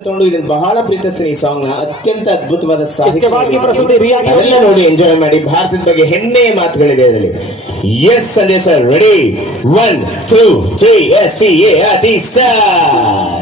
ಇದನ್ನು ಬಹಳ ಪ್ರೀತಿಸ್ತೀನಿ. ಈ ಸಾಂಗ್ ನ ಅತ್ಯಂತ ಅದ್ಭುತವಾದ ಸಾಹಿತ್ಯ. ಎಲ್ಲ ನೋಡಿ ಎಂಜಾಯ್ ಮಾಡಿ. ಭಾರತದ ಬಗ್ಗೆ ಹೆಮ್ಮೆಯ ಮಾತುಗಳಿದೆ ಅದರಲ್ಲಿ. S Sanjay sir, ready? 1 2 3 START star.